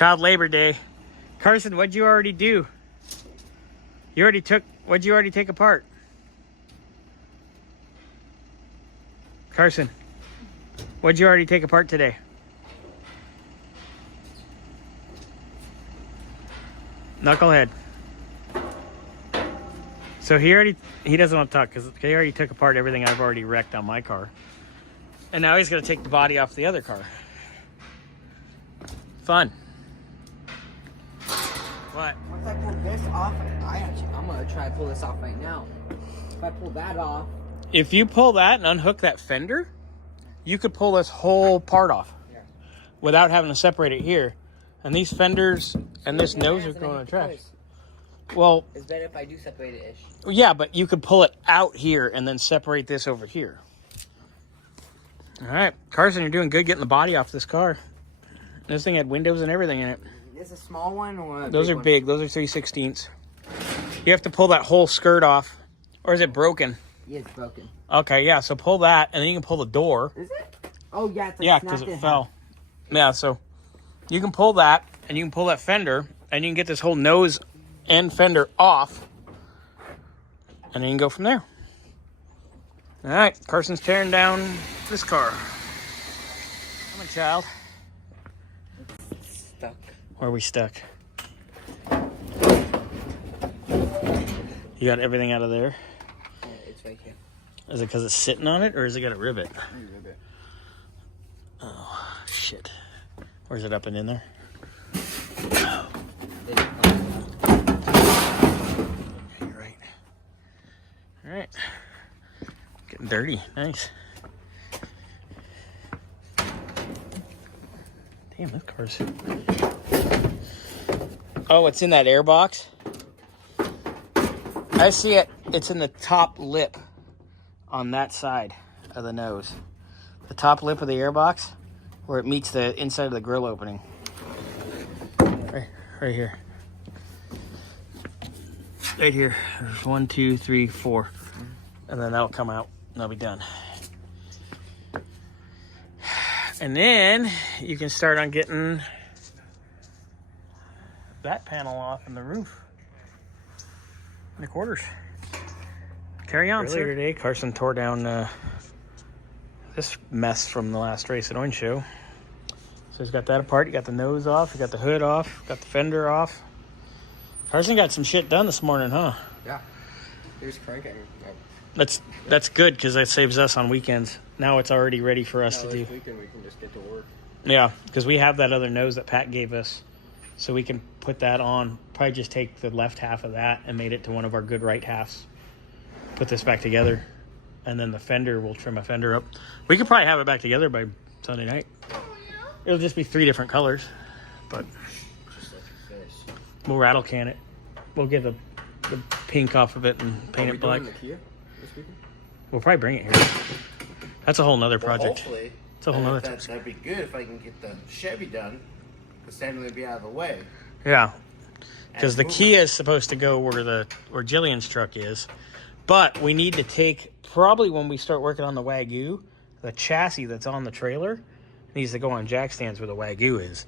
Child Labor Day. Carson, what'd you already do? What'd you already take apart? Carson, what'd you already take apart today? Knucklehead. So he doesn't want to talk because he already took apart everything I've already wrecked on my car. And now he's going to take the body off the other car. Fun. What? Once I pull this off, I'm going to try to pull this off right now. If I pull that off. If you pull that and unhook that fender, you could pull this whole part off without having to separate it here. And these fenders and this nose are going in the trash. Well, it's better if I do separate it ish. Yeah, but you could pull it out here and then separate this over here. All right, Carson, you're doing good getting the body off this car. This thing had windows and everything in it. Is it a small one or a Those are big. Those are 3/16. You have to pull that whole skirt off. Or is it broken? Yeah, it's broken. Okay, yeah, so pull that, and then you can pull the door. Is it? Oh, yeah, it's like yeah, because it fell. Yeah, so you can pull that, and you can pull that fender, and you can get this whole nose and fender off, and then you can go from there. All right, Carson's tearing down this car. Come on, child. It's stuck. Where are we stuck? You got everything out of there? Yeah, it's right here. Is it because it's sitting on it, or is it got a rivet? Rivet. Oh, shit. Or is it up and in there? You're right. All right. Getting dirty. Nice. Damn, this car's... Oh, it's in that air box? I see it. It's in the top lip on that side of the nose. The top lip of the air box where it meets the inside of the grill opening. Right here. Right here. There's 1, 2, 3, 4. And then that'll come out and that'll be done. And then you can start on getting that panel off in the roof. In the quarters. Carry on, sir. Earlier today, Carson tore down this mess from the last Race at Orange show. So he's got that apart. You got the nose off. You got the hood off. Got the fender off. Carson got some shit done this morning, huh? Yeah. Here's cranking. That's good because that saves us on weekends. Now it's already ready for us to do. This weekend we can just get to work. Yeah, because we have that other nose that Pat gave us. So we can put that on. Probably just take the left half of that and made it to one of our good right halves. Put this back together. And then the fender, we'll trim a fender up. We could probably have it back together by Sunday night. It'll just be 3 different colors. But we'll rattle can it. We'll get the pink off of it and paint it black. The Kia this weekend? We'll probably bring it here. That's a whole nother project. Hopefully. It's a whole nother project. That'd be good if I can get the Chevy done. Because Stanley would be out of the way. Yeah. Because the Kia is supposed to go where Jillian's truck is. But we need to take, probably when we start working on the Wagyu, the chassis that's on the trailer needs to go on jack stands where the Wagyu is.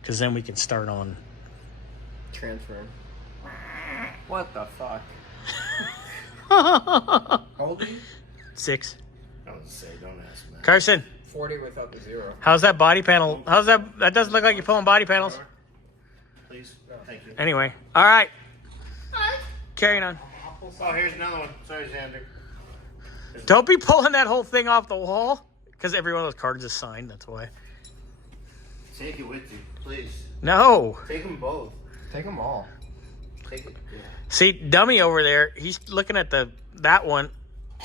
Because then we can start on... Transfer. What the fuck? How old are you? 6. I was say, don't ask me. Carson. 40 without the 0. How's that body panel? How's that? That doesn't look like you're pulling body panels. Please. Thank you. Anyway. All right. Carrying on. Oh, here's another one. Sorry, Xander. Don't be pulling that whole thing off the wall. Because every one of those cards is signed. That's why. Take it with you, please. No. Take them both. Take them all. Take it. Yeah. See, dummy over there, he's looking at that one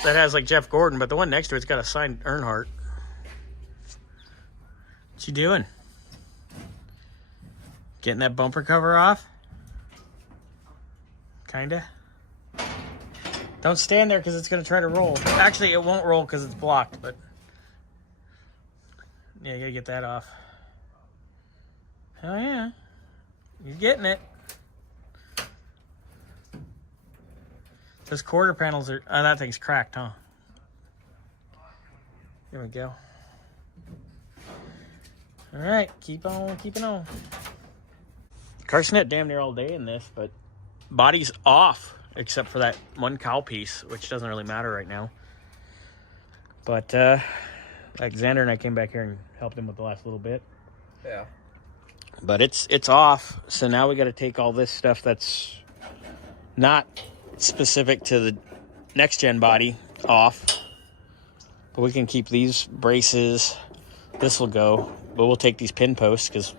that has like Jeff Gordon, but the one next to it's got a signed Earnhardt. What you doing? Getting that bumper cover off? Kinda. Don't stand there because it's going to try to roll. Actually, it won't roll because it's blocked, but... Yeah, you got to get that off. Hell yeah. You're getting it. Those quarter panels are... Oh, that thing's cracked, huh? There we go. All right, keep on keeping on. Carson had damn near all day in this, but body's off except for that one cowl piece, which doesn't really matter right now. But Alexander and I came back here and helped him with the last little bit. Yeah. But it's off, so now we got to take all this stuff that's not specific to the next gen body off. But we can keep these braces. This will go, but we'll take these pin posts because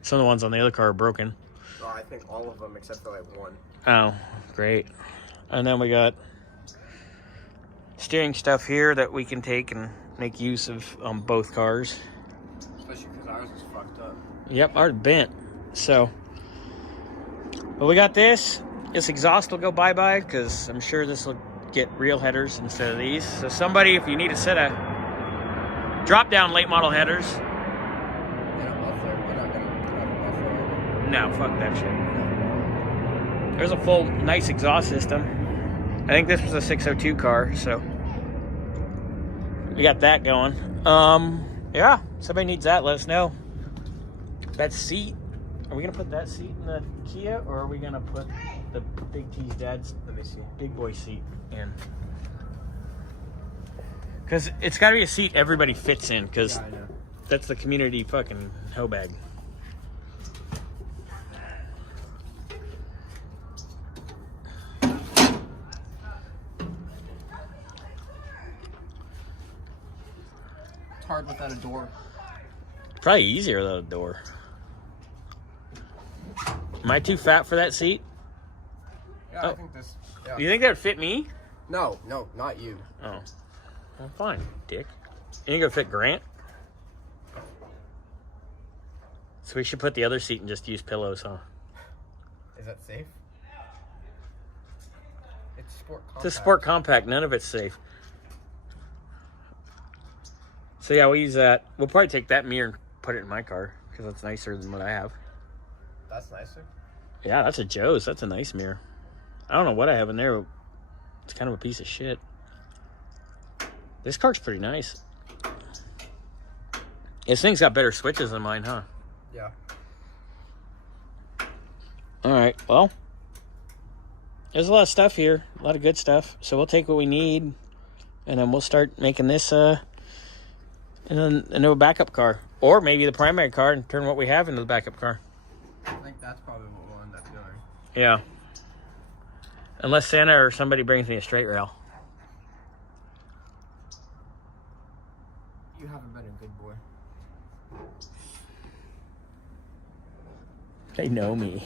some of the ones on the other car are broken. Oh, I think all of them except for like one. Oh, great. And then we got steering stuff here that we can take and make use of on both cars. Especially because ours is fucked up. Yep, ours bent. So, but we got this. This exhaust will go bye-bye because I'm sure this will get real headers instead of these. So somebody, if you need a set of drop-down late model headers. And a muffler. We're not going to have a muffler. No, fuck that shit. There's a full, nice exhaust system. I think this was a 602 car, so we got that going. Yeah, somebody needs that, let us know. That seat, are we gonna put that seat in the Kia, or are we gonna put the Big T's dad's, let me see, big boy seat in? Because it's gotta be a seat everybody fits in, because Yeah, I know. that's the community fucking hoe bag. It's hard without a door. Probably easier without a door. Am I too fat for that seat? Yeah, Oh. I think this. Yeah. Do you think that would fit me? No, not you. Oh. Well, fine, dick. You ain't gonna fit Grant? So we should put the other seat and just use pillows, huh? Is that safe? It's sport compact. It's a sport compact. None of it's safe. So yeah, we'll use that. We'll probably take that mirror and put it in my car because that's nicer than what I have. That's nicer. Yeah, that's a Joe's. That's a nice mirror. I don't know what I have in there. It's kind of a piece of shit. This car's pretty nice. This thing's got better switches than mine, huh? Yeah. All right, well, there's a lot of stuff here, a lot of good stuff. So we'll take what we need, and then we'll start making this into a backup car. Or maybe the primary car and turn what we have into the backup car. I think that's probably what we'll end up doing. Yeah. Unless Santa or somebody brings me a straight rail. You haven't been a good boy. They know me.